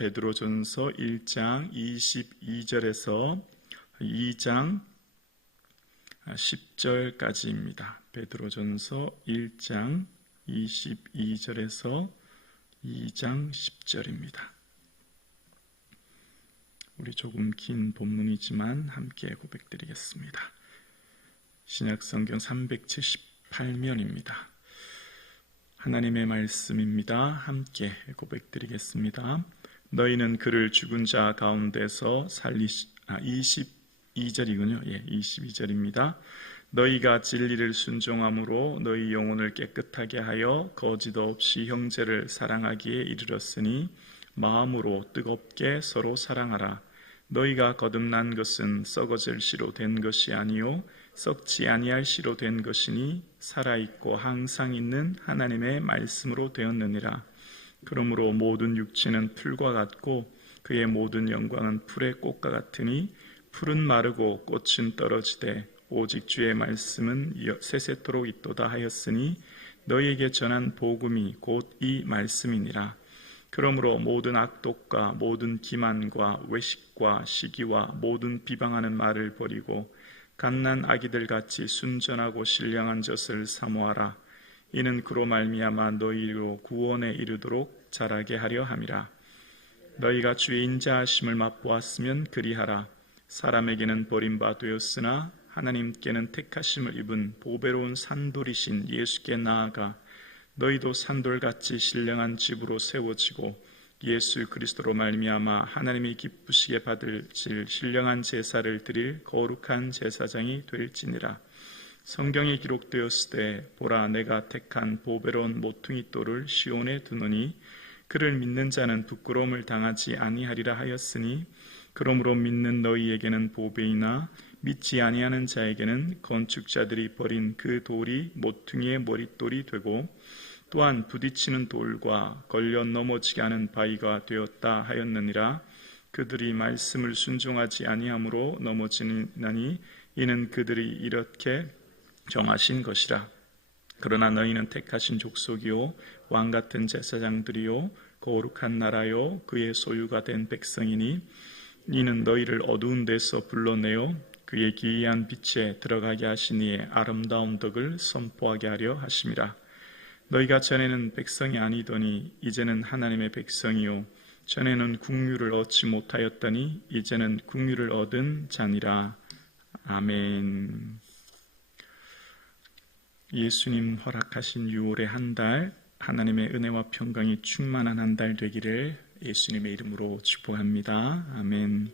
베드로전서 1장 22절에서 2장 10절까지입니다. 베드로전서 1장 22절에서 2장 10절입니다. 우리 조금 긴 본문이지만 함께 고백드리겠습니다. 신약성경 378면입니다. 하나님의 말씀입니다. 함께 고백드리겠습니다. 너희는 그를 죽은 자 가운데서 22절이군요. 22절입니다. 너희가 진리를 순종함으로 너희 영혼을 깨끗하게 하여 거짓 없이 형제를 사랑하기에 이르렀으니 마음으로 뜨겁게 서로 사랑하라. 너희가 거듭난 것은 썩어질 씨로 된 것이 아니요 썩지 아니할 씨로 된 것이니 살아있고 항상 있는 하나님의 말씀으로 되었느니라. 그러므로 모든 육체는 풀과 같고 그의 모든 영광은 풀의 꽃과 같으니 풀은 마르고 꽃은 떨어지되 오직 주의 말씀은 세세토록 있도다 하였으니 너희에게 전한 복음이 곧 이 말씀이니라. 그러므로 모든 악독과 모든 기만과 외식과 시기와 모든 비방하는 말을 버리고 갓난 아기들 같이 순전하고 신령한 젖을 사모하라. 이는 그로 말미암아 너희로 구원에 이르도록 자라게 하려 함이라. 너희가 주의 인자하심을 맛보았으면 그리하라. 사람에게는 버림바 되었으나 하나님께는 택하심을 입은 보배로운 산돌이신 예수께 나아가 너희도 산돌같이 신령한 집으로 세워지고 예수 그리스도로 말미암아 하나님이 기쁘시게 받을 신령한 제사를 드릴 거룩한 제사장이 될지니라. 성경에 기록되었으되 보라 내가 택한 보배로운 모퉁이 돌을 시온에 두노니 그를 믿는 자는 부끄러움을 당하지 아니하리라 하였으니 그러므로 믿는 너희에게는 보배이나 믿지 아니하는 자에게는 건축자들이 버린 그 돌이 모퉁이의 머릿돌이 되고 또한 부딪히는 돌과 걸려 넘어지게 하는 바위가 되었다 하였느니라. 그들이 말씀을 순종하지 아니함으로 넘어지나니 이는 그들이 이렇게 정하신 것이라. 그러나 너희는 택하신 족속이요 왕같은 제사장들이요 거룩한 나라요 그의 소유가 된 백성이니 이는 너희를 어두운 데서 불러내어 그의 기이한 빛에 들어가게 하시니에 아름다운 덕을 선포하게 하려 하심이라. 너희가 전에는 백성이 아니더니 이제는 하나님의 백성이요 전에는 국류를 얻지 못하였더니 이제는 국류를 얻은 자니라. 아멘. 예수님 허락하신 6월의 한 달 하나님의 은혜와 평강이 충만한 한 달 되기를 예수님의 이름으로 축복합니다. 아멘.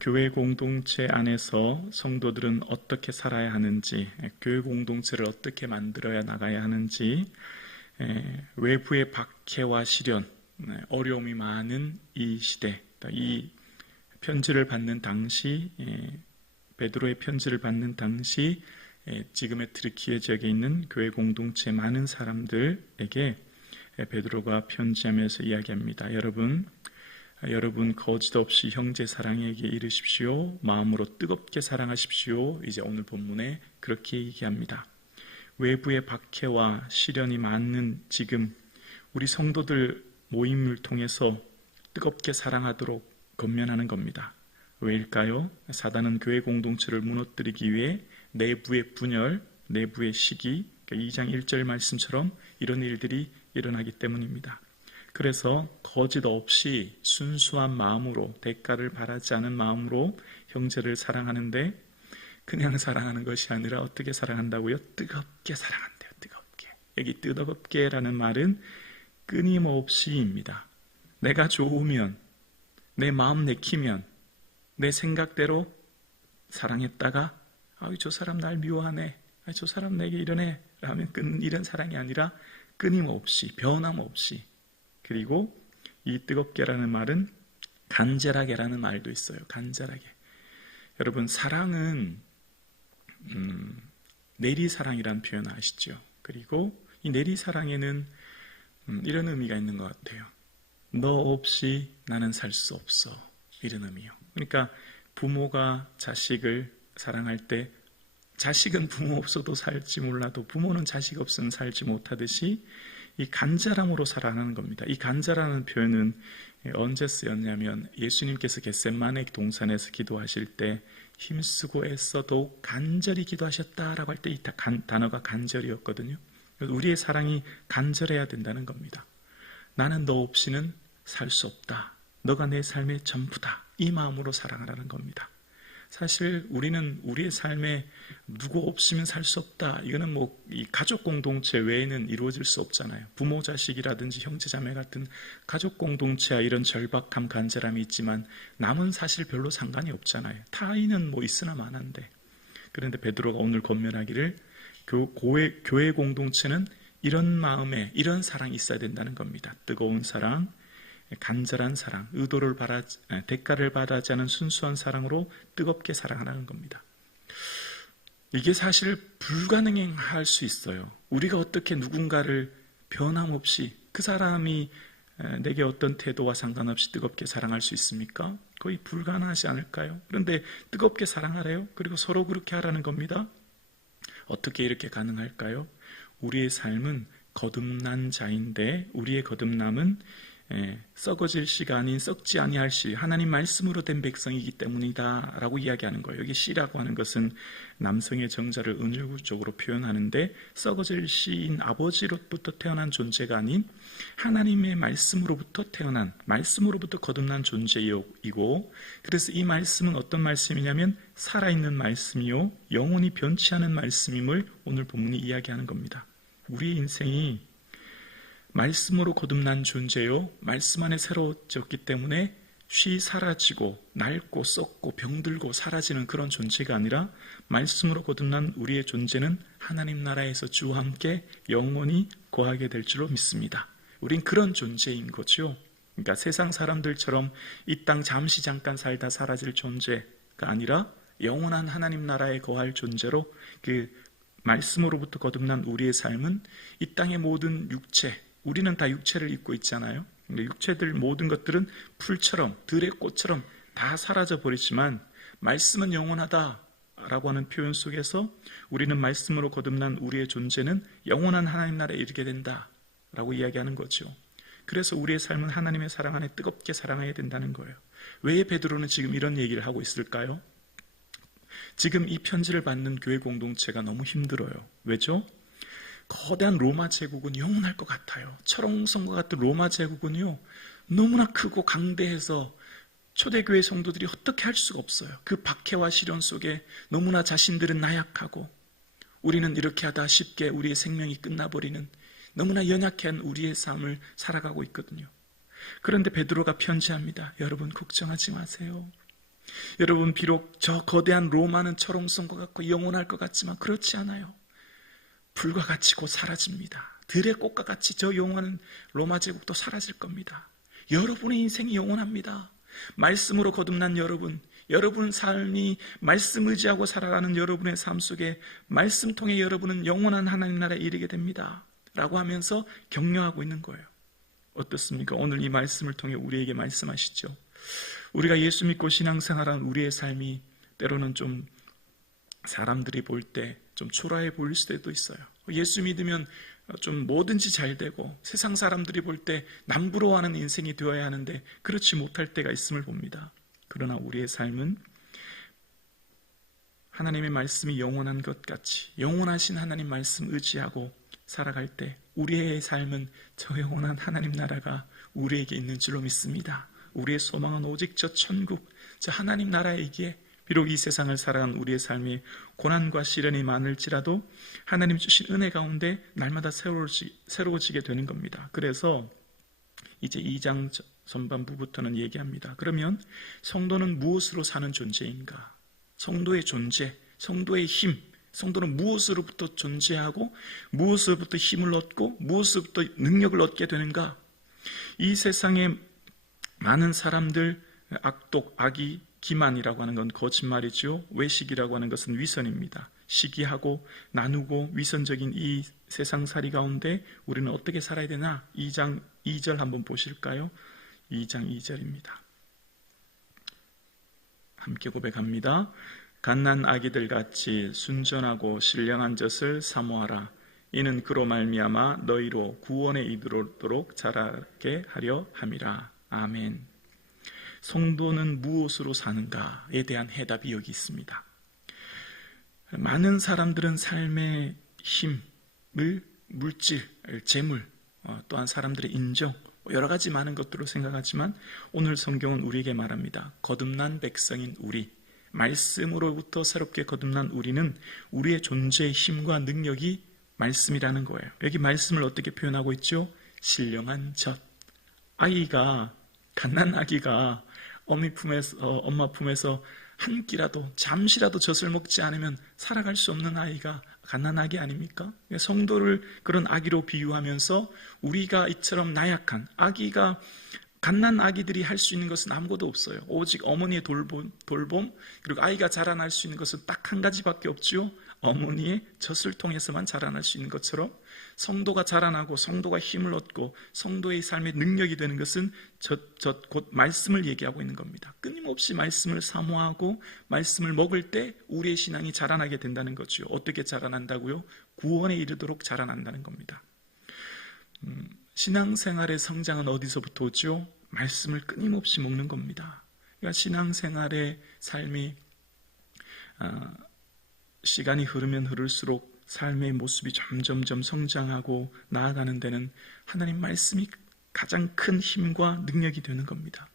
교회 공동체 안에서 성도들은 어떻게 살아야 하는지, 교회 공동체를 어떻게 만들어야 나가야 하는지, 외부의 박해와 시련, 어려움이 많은 이 시대, 이 편지를 받는 당시, 베드로의 편지를 받는 당시 지금의 트르키예 지역에 있는 교회 공동체 많은 사람들에게 베드로가 편지하면서 이야기합니다. 여러분 거짓 없이 형제 사랑에게 이르십시오. 마음으로 뜨겁게 사랑하십시오. 이제 오늘 본문에 그렇게 얘기합니다. 외부의 박해와 시련이 많은 지금 우리 성도들 모임을 통해서 뜨겁게 사랑하도록 권면하는 겁니다. 왜일까요? 사단은 교회 공동체를 무너뜨리기 위해 내부의 분열, 내부의 시기, 2장 1절 말씀처럼 이런 일들이 일어나기 때문입니다. 그래서 거짓 없이 순수한 마음으로 대가를 바라지 않은 마음으로 형제를 사랑하는데 그냥 사랑하는 것이 아니라 어떻게 사랑한다고요? 뜨겁게 사랑한대요. 뜨겁게. 여기 뜨겁게라는 말은 끊임없이입니다. 내가 좋으면, 내 마음 내키면, 내 생각대로 사랑했다가 저 사람 날 미워하네, 저 사람 내게 이러네 라면 이런 사랑이 아니라 끊임없이, 변함없이. 그리고 이 뜨겁게라는 말은 간절하게라는 말도 있어요. 간절하게. 여러분 사랑은 내리사랑이라는 표현 아시죠? 그리고 이 내리사랑에는 이런 의미가 있는 것 같아요. 너 없이 나는 살 수 없어. 이런 의미요. 그러니까 부모가 자식을 사랑할 때 자식은 부모 없어도 살지 몰라도 부모는 자식 없으면 살지 못하듯이 이 간절함으로 살아가는 겁니다. 이 간절하는 표현은 언제 쓰였냐면 예수님께서 겟세마네 동산에서 기도하실 때 힘쓰고 애써 더욱 간절히 기도하셨다라고 할 때 이 단어가 간절이었거든요. 우리의 사랑이 간절해야 된다는 겁니다. 나는 너 없이는 살 수 없다. 너가 내 삶의 전부다. 이 마음으로 사랑하라는 겁니다. 사실 우리는 우리의 삶에 누구 없으면 살 수 없다. 이거는 이 가족 공동체 외에는 이루어질 수 없잖아요. 부모 자식이라든지 형제 자매 같은 가족 공동체와 이런 절박함 간절함이 있지만 남은 사실 별로 상관이 없잖아요. 타인은 있으나 마나인데. 그런데 베드로가 오늘 권면하기를 교회 공동체는 이런 마음에 이런 사랑이 있어야 된다는 겁니다. 뜨거운 사랑, 간절한 사랑, 대가를 바라지 않은 순수한 사랑으로 뜨겁게 사랑하라는 겁니다. 이게 사실 불가능할 수 있어요. 우리가 어떻게 누군가를 변함없이 그 사람이 내게 어떤 태도와 상관없이 뜨겁게 사랑할 수 있습니까? 거의 불가능하지 않을까요? 그런데 뜨겁게 사랑하래요. 그리고 서로 그렇게 하라는 겁니다. 어떻게 이렇게 가능할까요? 우리의 삶은 거듭난 자인데 우리의 거듭남은 썩어질 시가 아닌 썩지 아니할 시, 하나님 말씀으로 된 백성이기 때문이다 라고 이야기하는 거예요. 여기 씨라고 하는 것은 남성의 정자를 은유적으로 표현하는데 썩어질 시인 아버지로부터 태어난 존재가 아닌 하나님의 말씀으로부터 태어난, 말씀으로부터 거듭난 존재이고, 그래서 이 말씀은 어떤 말씀이냐면 살아있는 말씀이요 영원히 변치 않은 말씀임을 오늘 본문이 이야기하는 겁니다. 우리의 인생이 말씀으로 거듭난 존재요 말씀 안에 새로워졌기 때문에 쉬 사라지고 낡고 썩고 병들고 사라지는 그런 존재가 아니라 말씀으로 거듭난 우리의 존재는 하나님 나라에서 주와 함께 영원히 거하게 될 줄로 믿습니다. 우린 그런 존재인 거죠. 그러니까 세상 사람들처럼 이 땅 잠시 잠깐 살다 사라질 존재가 아니라 영원한 하나님 나라에 거할 존재로 그 말씀으로부터 거듭난 우리의 삶은 이 땅의 모든 육체, 우리는 다 육체를 입고 있잖아요. 근데 육체들 모든 것들은 풀처럼 들의 꽃처럼 다 사라져 버리지만 말씀은 영원하다라고 하는 표현 속에서 우리는 말씀으로 거듭난 우리의 존재는 영원한 하나님 나라에 이르게 된다라고 이야기하는 거죠. 그래서 우리의 삶은 하나님의 사랑 안에 뜨겁게 사랑해야 된다는 거예요. 왜 베드로는 지금 이런 얘기를 하고 있을까요? 지금 이 편지를 받는 교회 공동체가 너무 힘들어요. 왜죠? 거대한 로마 제국은 영원할 것 같아요. 철옹성과 같은 로마 제국은요 너무나 크고 강대해서 초대교회 성도들이 어떻게 할 수가 없어요. 그 박해와 시련 속에 너무나 자신들은 나약하고 우리는 이렇게 하다 쉽게 우리의 생명이 끝나버리는 너무나 연약한 우리의 삶을 살아가고 있거든요. 그런데 베드로가 편지합니다. 여러분 걱정하지 마세요. 여러분 비록 저 거대한 로마는 철옹성과 같고 영원할 것 같지만 그렇지 않아요. 불과 같이 곧 사라집니다. 들의 꽃과 같이 저 영원한 로마 제국도 사라질 겁니다. 여러분의 인생이 영원합니다. 말씀으로 거듭난 여러분 삶이 말씀 의지하고 살아가는 여러분의 삶 속에 말씀 통해 여러분은 영원한 하나님 나라에 이르게 됩니다. 라고 하면서 격려하고 있는 거예요. 어떻습니까? 오늘 이 말씀을 통해 우리에게 말씀하시죠. 우리가 예수 믿고 신앙생활한 우리의 삶이 때로는 좀 사람들이 볼 때 좀 초라해 보일 수도 있어요. 예수 믿으면 좀 뭐든지 잘 되고 세상 사람들이 볼 때 남부러워하는 인생이 되어야 하는데 그렇지 못할 때가 있음을 봅니다. 그러나 우리의 삶은 하나님의 말씀이 영원한 것 같이 영원하신 하나님 말씀 의지하고 살아갈 때 우리의 삶은 저 영원한 하나님 나라가 우리에게 있는 줄로 믿습니다. 우리의 소망은 오직 저 천국, 저 하나님 나라이기에 비록 이 세상을 살아간 우리의 삶에 고난과 시련이 많을지라도 하나님 주신 은혜 가운데 날마다 새로워지게 되는 겁니다. 그래서 이제 2장 전반부부터는 얘기합니다. 그러면 성도는 무엇으로 사는 존재인가? 성도의 존재, 성도의 힘, 성도는 무엇으로부터 존재하고 무엇으로부터 힘을 얻고 무엇으로부터 능력을 얻게 되는가? 이 세상에 많은 사람들 악독, 악이, 기만이라고 하는 건 거짓말이죠. 외식이라고 하는 것은 위선입니다. 시기하고 나누고 위선적인 이 세상살이 가운데 우리는 어떻게 살아야 되나? 2장 2절 한번 보실까요? 2장 2절입니다. 함께 고백합니다. 갓난 아기들 같이 순전하고 신령한 젖을 사모하라. 이는 그로 말미암아 너희로 구원에 이르도록 자라게 하려 함이라. 아멘. 성도는 무엇으로 사는가에 대한 해답이 여기 있습니다. 많은 사람들은 삶의 힘을 물질, 재물, 또한 사람들의 인정, 여러 가지 많은 것들로 생각하지만 오늘 성경은 우리에게 말합니다. 거듭난 백성인 우리, 말씀으로부터 새롭게 거듭난 우리는 우리의 존재의 힘과 능력이 말씀이라는 거예요. 여기 말씀을 어떻게 표현하고 있죠? 신령한 젖. 갓난 아기가 엄마 품에서 한 끼라도 잠시라도 젖을 먹지 않으면 살아갈 수 없는 아이가 갓난 아기 아닙니까? 성도를 그런 아기로 비유하면서 우리가 이처럼 나약한 갓난 아기들이 할 수 있는 것은 아무것도 없어요. 오직 어머니의 돌봄 그리고 아이가 자라날 수 있는 것은 딱 한 가지밖에 없죠. 어머니의 젖을 통해서만 자라날 수 있는 것처럼 성도가 자라나고 성도가 힘을 얻고 성도의 삶의 능력이 되는 것은 곧 말씀을 얘기하고 있는 겁니다. 끊임없이 말씀을 사모하고 말씀을 먹을 때 우리의 신앙이 자라나게 된다는 거죠. 어떻게 자라난다고요? 구원에 이르도록 자라난다는 겁니다. 신앙생활의 성장은 어디서부터 오죠? 말씀을 끊임없이 먹는 겁니다. 그러니까 신앙생활의 삶이 시간이 흐르면 흐를수록 삶의 모습이 점점점 성장하고 나아가는 데는 하나님 말씀이 가장 큰 힘과 능력이 되는 겁니다.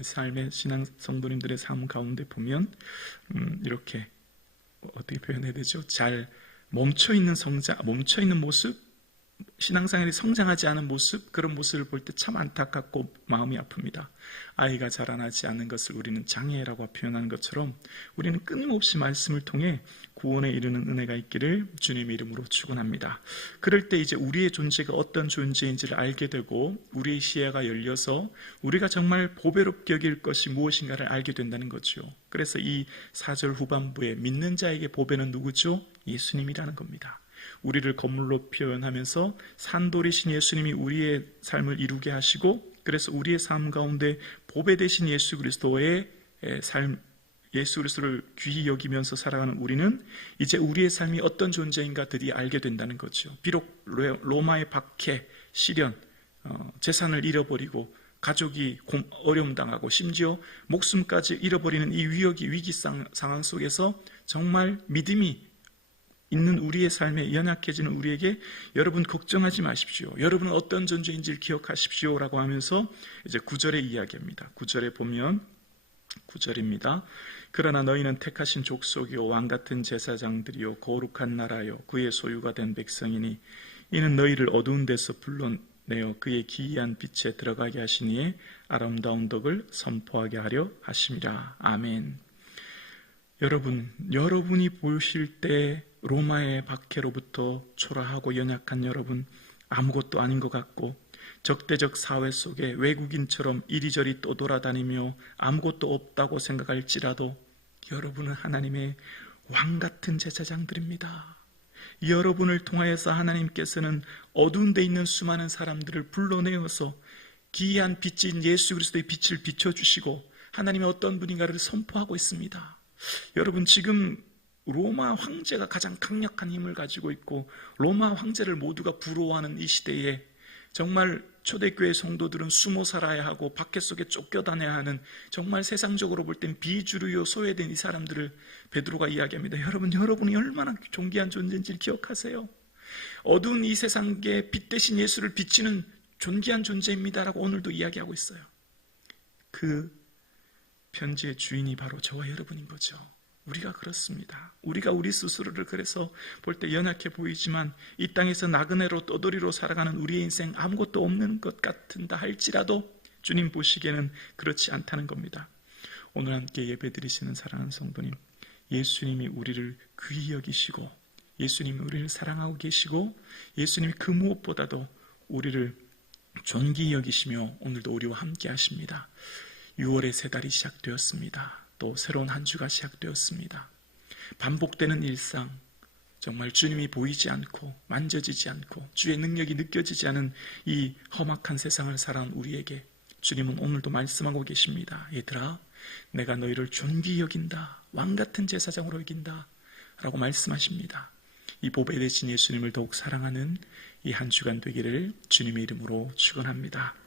삶의 신앙 성도님들의 삶 가운데 보면 이렇게 어떻게 표현해야 되죠? 잘 멈춰있는 모습, 신앙생활이 성장하지 않은 모습, 그런 모습을 볼 때 참 안타깝고 마음이 아픕니다. 아이가 자라나지 않는 것을 우리는 장애라고 표현하는 것처럼 우리는 끊임없이 말씀을 통해 구원에 이르는 은혜가 있기를 주님의 이름으로 축원합니다. 그럴 때 이제 우리의 존재가 어떤 존재인지를 알게 되고 우리의 시야가 열려서 우리가 정말 보배롭게 여길 것이 무엇인가를 알게 된다는 거죠. 그래서 이 4절 후반부에 믿는 자에게 보배는 누구죠? 예수님이라는 겁니다. 우리를 건물로 표현하면서 산돌이신 예수님이 우리의 삶을 이루게 하시고 그래서 우리의 삶 가운데 보배 되신 예수 그리스도의 삶, 예수 그리스도를 귀히 여기면서 살아가는 우리는 이제 우리의 삶이 어떤 존재인가 드디어 알게 된다는 거죠. 비록 로마의 박해, 시련, 재산을 잃어버리고 가족이 어려움 당하고 심지어 목숨까지 잃어버리는 이 위기 상황 속에서 정말 믿음이 있는 우리의 삶에 연약해지는 우리에게 여러분 걱정하지 마십시오. 여러분은 어떤 존재인지를 기억하십시오 라고 하면서 이제 9절의 이야기입니다. 9절에 보면 9절입니다. 그러나 너희는 택하신 족속이요 왕같은 제사장들이요 거룩한 나라요 그의 소유가 된 백성이니 이는 너희를 어두운 데서 불러내어 그의 기이한 빛에 들어가게 하시니에 아름다운 덕을 선포하게 하려 하심이라. 아멘. 여러분이 보실 때 로마의 박해로부터 초라하고 연약한 여러분, 아무것도 아닌 것 같고 적대적 사회 속에 외국인처럼 이리저리 떠돌아다니며 아무것도 없다고 생각할지라도 여러분은 하나님의 왕같은 제사장들입니다. 여러분을 통하여서 하나님께서는 어두운 데 있는 수많은 사람들을 불러내어서 기이한 빛인 예수 그리스도의 빛을 비춰주시고 하나님의 어떤 분인가를 선포하고 있습니다. 여러분, 지금 로마 황제가 가장 강력한 힘을 가지고 있고 로마 황제를 모두가 부러워하는 이 시대에 정말 초대교회 성도들은 숨어 살아야 하고 밖에 속에 쫓겨다녀야 하는 정말 세상적으로 볼 땐 비주류요 소외된 이 사람들을 베드로가 이야기합니다. 여러분이 얼마나 존귀한 존재인지를 기억하세요. 어두운 이 세상에 빛 대신 예수를 비치는 존귀한 존재입니다라고 오늘도 이야기하고 있어요. 그 편지의 주인이 바로 저와 여러분인 거죠. 우리가 그렇습니다. 우리가 우리 스스로를 그래서 볼 때 연약해 보이지만 이 땅에서 나그네로 떠돌이로 살아가는 우리의 인생 아무것도 없는 것 같은다 할지라도 주님 보시기에는 그렇지 않다는 겁니다. 오늘 함께 예배드리시는 사랑하는 성도님, 예수님이 우리를 귀히 여기시고 예수님이 우리를 사랑하고 계시고 예수님이 그 무엇보다도 우리를 존귀히 여기시며 오늘도 우리와 함께 하십니다. 6월의 새 달이 시작되었습니다. 또 새로운 한 주가 시작되었습니다. 반복되는 일상, 정말 주님이 보이지 않고 만져지지 않고 주의 능력이 느껴지지 않은 이 험악한 세상을 살아온 우리에게 주님은 오늘도 말씀하고 계십니다. 얘들아, 내가 너희를 존귀히 여긴다. 왕같은 제사장으로 여긴다 라고 말씀하십니다. 이 보배 되신 예수님을 더욱 사랑하는 이 한 주간 되기를 주님의 이름으로 축원합니다.